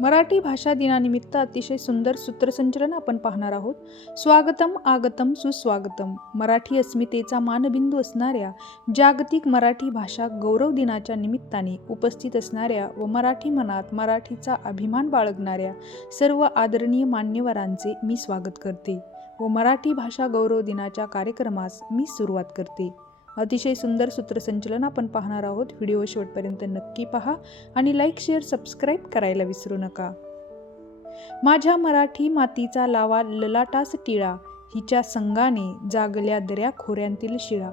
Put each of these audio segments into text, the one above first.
मराठी भाषा दिनानिमित्त अतिशय सुंदर सूत्रसंचलन आपण पाहणार आहोत. स्वागतम आगतम सुस्वागतम. मराठी अस्मितेचा मानबिंदू असणाऱ्या जागतिक मराठी भाषा गौरव दिनाच्या निमित्ताने उपस्थित असणाऱ्या व मराठी मनात मराठीचा अभिमान बाळगणाऱ्या सर्व आदरणीय मान्यवरांचे मी स्वागत करते व मराठी भाषा गौरव दिनाच्या कार्यक्रमास मी सुरुवात करते. अतिशय सुंदर सूत्रसंचलन आपण पाहणार आहोत. व्हिडिओ शेवटपर्यंत नक्की पहा आणि लाईक शेअर सबस्क्राईब करायला विसरू नका. माझ्या मराठी मातीचा लावा ललाटास टिळा हिच्या संगाने जागल्या दऱ्या खोऱ्यांतील शिळा.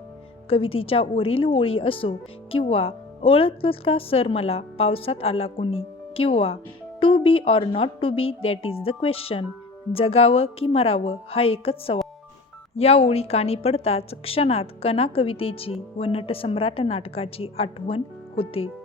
कवितेच्या वरील ओळी असो किंवा ओळखत का सर मला पावसात आला कुणी किंवा to be or not to be that is the question जगावं की मरावं हा एकच सवाल. या ओळी कानी पडताच क्षणात कना कवितेची व नटसम्राट नाटकाची आठवण होते.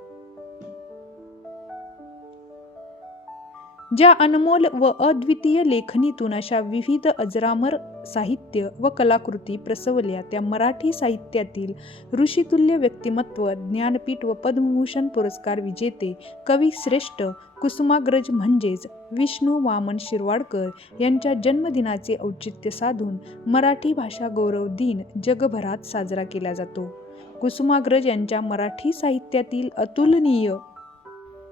ज्या अनमोल व अद्वितीय लेखनीतून अशा विविध अजरामर साहित्य व कलाकृती प्रसवल्या त्या मराठी साहित्यातील ऋषितुल्य व्यक्तिमत्व ज्ञानपीठ व पद्मभूषण पुरस्कार विजेते कवी श्रेष्ठ कुसुमाग्रज म्हणजेच विष्णू वामन शिरवाडकर यांच्या जन्मदिनाचे औचित्य साधून मराठी भाषा गौरव दिन जगभरात साजरा केला जातो. कुसुमाग्रज यांच्या मराठी साहित्यातील अतुलनीय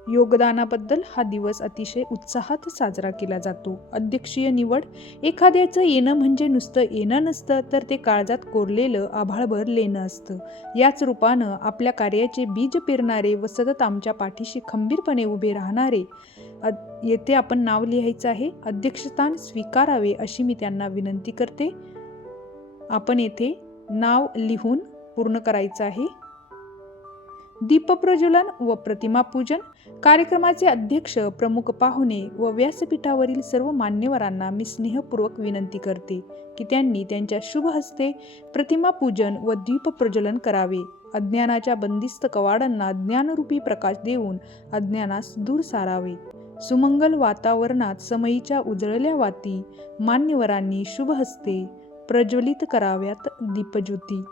योगदानाबद्दल हा दिवस अतिशय उत्साहात साजरा केला जातो. अध्यक्षीय निवड एखाद्याचं येणं म्हणजे नुसतं येणं नसतं तर ते काळजात कोरलेलं आभाळभर लेणं असतं. याच रूपानं आपल्या कार्याचे बीज पेरणारे व सतत आमच्या पाठीशी खंबीरपणे उभे राहणारे येथे आपण नाव लिहायचं आहे अध्यक्षस्थान स्वीकारावे अशी मी त्यांना विनंती करते. आपण येथे नाव लिहून पूर्ण करायचं आहे. दीपप्रज्वलन व प्रतिमापूजन कार्यक्रमाचे अध्यक्ष प्रमुख पाहुणे व व्यासपीठावरील सर्व मान्यवरांना मी स्नेहपूर्वक विनंती करते की त्यांनी त्यांच्या शुभ हस्ते प्रतिमापूजन व दीपप्रज्वलन करावे. अज्ञानाच्या बंदिस्त कवाडांना ज्ञानरूपी प्रकाश देऊन अज्ञानास दूर सारावे. सुमंगल वातावरणात समयीच्या उजळल्या वाती मान्यवरांनी शुभ हस्ते प्रज्वलित कराव्यात दीपज्योती.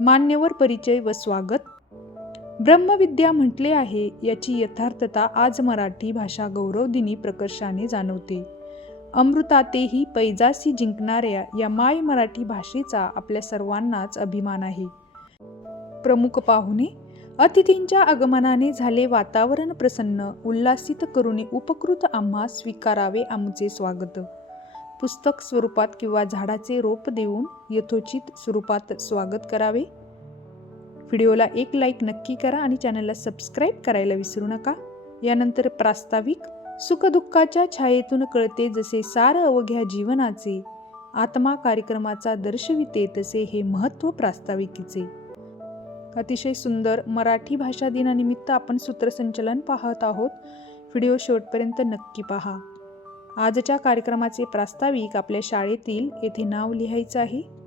मान्यवर परिचय व स्वागत. ब्रह्मविद्या म्हटले आहे याची यथार्थता आज मराठी भाषा गौरव दिनी प्रकर्षाने जाणवते. अमृतातेही पैजासी जिंकणाऱ्या या माय मराठी भाषेचा आपल्या सर्वांनाच अभिमान आहे. प्रमुख पाहुणे अतिथींच्या आगमनाने झाले वातावरण प्रसन्न उल्लासित करुणी उपकृत आम्हा स्वीकारावे आमचे स्वागत. पुस्तक स्वरूपात किंवा झाडाचे रोप देऊन यथोचित स्वरूपात स्वागत करावे. व्हिडिओला एक लाईक नक्की करा आणि चॅनलला सबस्क्राईब करायला विसरू नका. यानंतर प्रास्ताविक सुखदुःखाच्या छायेतून कळते जसे सार अवघ्या जीवनाचे आत्मा कार्यक्रमाचा दर्शविते तसे हे महत्त्व प्रास्ताविकीचे. अतिशय सुंदर मराठी भाषा दिनानिमित्त आपण सूत्रसंचलन पाहत आहोत. व्हिडिओ शेवटपर्यंत नक्की पहा. आजच्या कार्यक्रमाचे प्रास्ताविक आपल्या शाळेतील येथे नाव लिहायचं आहे.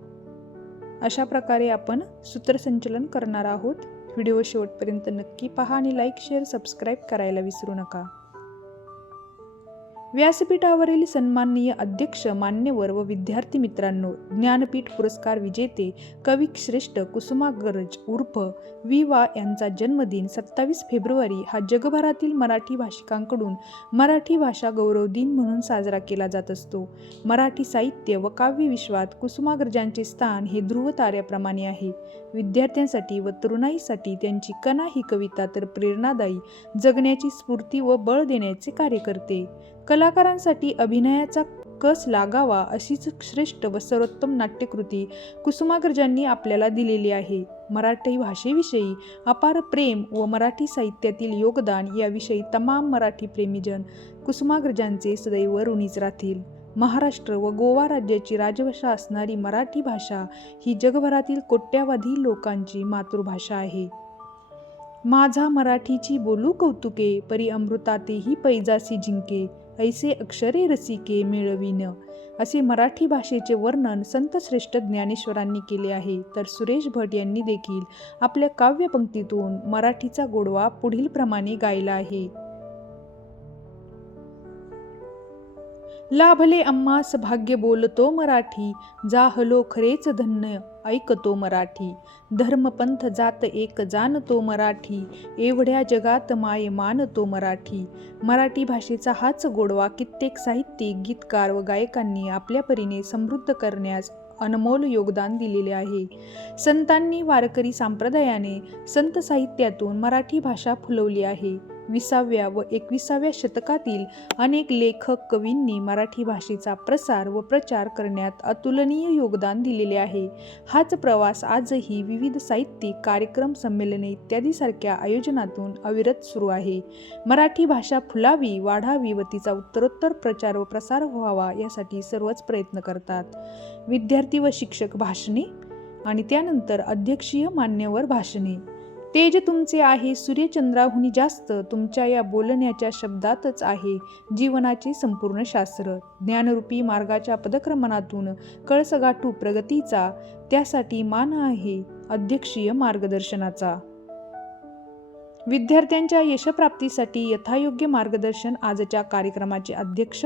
अशा प्रकारे आपण सूत्रसंचलन करणार आहोत. व्हिडिओ शेवटपर्यंत नक्की पहा आणि लाईक शेअर सबस्क्राईब करायला विसरू नका. व्यासपीठावरील सन्माननीय अध्यक्ष मान्यवर व विद्यार्थी मित्रांनो ज्ञानपीठ पुरस्कार विजेते कवी श्रेष्ठ कुसुमाग्रज उर्फ वि वा. यांचा जन्मदिन सत्तावीस फेब्रुवारी हा जगभरातील मराठी भाषिकांकडून मराठी भाषा गौरव दिन म्हणून साजरा केला जात असतो. मराठी साहित्य व काव्य विश्वात कुसुमाग्रजांचे स्थान हे ध्रुव ताऱ्याप्रमाणे आहे. विद्यार्थ्यांसाठी व तरुणाईसाठी त्यांची कना ही कविता तर प्रेरणादायी जगण्याची स्फूर्ती व बळ देण्याचे कार्य करते. कला कलाकारांसाठी अभिनयाचा कस लागावा अशीच श्रेष्ठ व सर्वोत्तम नाट्यकृती कुसुमाग्रजांनी आपल्याला दिलेली आहे. मराठी भाषेविषयी अपार प्रेम व मराठी साहित्यातील योगदान याविषयी तमाम मराठी प्रेमीजन कुसुमाग्रजांचे सदैव ऋणीच राहतील. महाराष्ट्र व गोवा राज्याची राजभाषा असणारी मराठी भाषा ही जगभरातील कोट्यावधी लोकांची मातृभाषा आहे. माझा मराठीची बोलू कौतुके परी अमृतातेही पैजासी जिंके. ऐसे अक्षरे रसिके मिळविन. असे मराठी भाषेचे वर्णन संतश्रेष्ठ ज्ञानेश्वरांनी केले आहे. तर सुरेश भट यांनी देखील आपल्या काव्यपंक्तीतून मराठीचा गोडवा पुढील प्रमाणे गायला आहे. लाभले अम्मास भाग्य बोलतो मराठी जाहलो खरेच धन्य ऐकतो मराठी. धर्मपंथ जात एक जाणतो मराठी एवढ्या जगात माये मानतो मराठी. मराठी भाषेचा हाच गोडवा कित्येक साहित्यिक गीतकार व गायकांनी आपल्या परीने समृद्ध करण्यास अनमोल योगदान दिलेले आहे. संतांनी वारकरी संप्रदायाने संत साहित्यातून मराठी भाषा फुलवली आहे. विसाव्या व एकविसाव्या शतकातील अनेक लेखक कवींनी मराठी भाषेचा प्रसार व प्रचार करण्यात अतुलनीय योगदान दिलेले आहे. हाच प्रवास आजही विविध साहित्यिक कार्यक्रम संमेलने इत्यादीसारख्या आयोजनातून अविरत सुरू आहे. मराठी भाषा फुलावी वाढावी व तिचा उत्तरोत्तर प्रचार व प्रसार व्हावा यासाठी सर्वच प्रयत्न करतात. विद्यार्थी व शिक्षक भाषणे आणि त्यानंतर अध्यक्षीय मान्यवर भाषणे. तेज तुमचे आहे सूर्यचंद्राहून जास्त तुमच्या या बोलण्याच्या शब्दातच आहे जीवनाचे संपूर्ण शास्त्र. ज्ञानरूपी मार्गाच्या पदक्रमणातून कळस गाठू प्रगतीचा त्यासाठी मान आहे अध्यक्षीय मार्गदर्शनाचा. विद्यार्थ्यांच्या यशप्राप्तीसाठी यथायोग्य मार्गदर्शन आजच्या कार्यक्रमाचे अध्यक्ष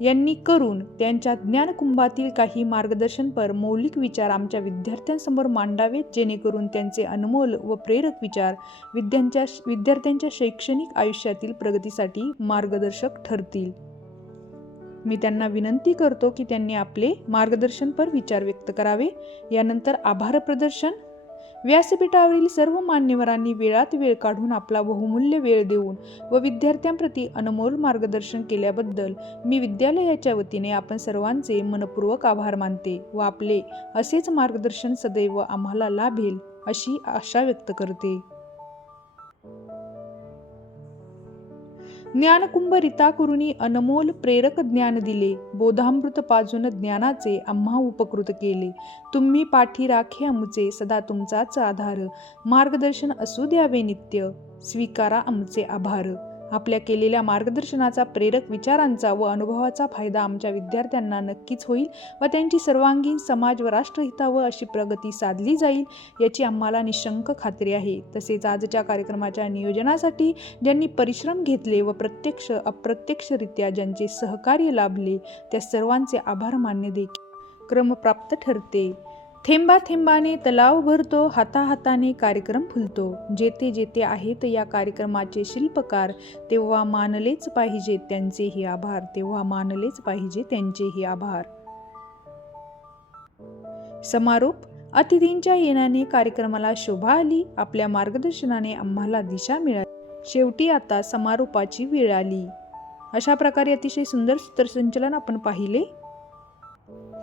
यांनी करून त्यांच्या ज्ञानकुंभातील काही मार्गदर्शनपर मौलिक विचार आमच्या विद्यार्थ्यांसमोर मांडावेत जेणेकरून त्यांचे अनमोल व प्रेरक विचार विद्यांच्या विद्यार्थ्यांच्या शैक्षणिक आयुष्यातील प्रगतीसाठी मार्गदर्शक ठरतील. मी त्यांना विनंती करतो की त्यांनी आपले मार्गदर्शनपर विचार व्यक्त करावे. यानंतर आभार प्रदर्शन व्यासपीठावरील सर्व मान्यवरांनी वेळात वेळ काढून आपला बहुमूल्य वेळ देऊन व विद्यार्थ्यांप्रती अनमोल मार्गदर्शन केल्याबद्दल मी विद्यालयाच्या वतीने आपण सर्वांचे मनपूर्वक आभार मानते व आपले असेच मार्गदर्शन सदैव आम्हाला लाभेल अशी आशा व्यक्त करते. ज्ञानकुंभ रिता करुणी अनमोल प्रेरक ज्ञान दिले. बोधामृत पाजून ज्ञानाचे आम्हा उपकृत केले. तुम्ही पाठी राखे आमचे सदा तुमचाच आधार. मार्गदर्शन असू द्यावे नित्य. स्वीकारा आमचे आभार. आपल्या केलेल्या मार्गदर्शनाचा प्रेरक विचारांचा व अनुभवाचा फायदा आमच्या विद्यार्थ्यांना नक्कीच होईल व त्यांची सर्वांगीण समाज व राष्ट्रहितावर अशी प्रगती साधली जाईल याची आम्हाला निशंक खात्री आहे. तसेच आजच्या कार्यक्रमाच्या नियोजनासाठी ज्यांनी परिश्रम घेतले व प्रत्यक्ष अप्रत्यक्षरित्या ज्यांचे सहकार्य लाभले त्या सर्वांचे आभार मान्य देखील क्रमप्राप्त ठरते. थेंबा थेंबाने तलाव भरतो हाताहाताने कार्यक्रम फुलतो. जेथे जेथे आहेत या कार्यक्रमाचे शिल्पकार तेव्हा मानलेच पाहिजे त्यांचेही आभार तेव्हा मानलेच पाहिजे त्यांचेही आभार. समारोप अतिथींच्या येण्याने कार्यक्रमाला शोभा आली आपल्या मार्गदर्शनाने आम्हाला दिशा मिळाली. शेवटी आता समारोपाची वेळ आली. अशा प्रकारे अतिशय सुंदर सूत्रसंचलन आपण पाहिले.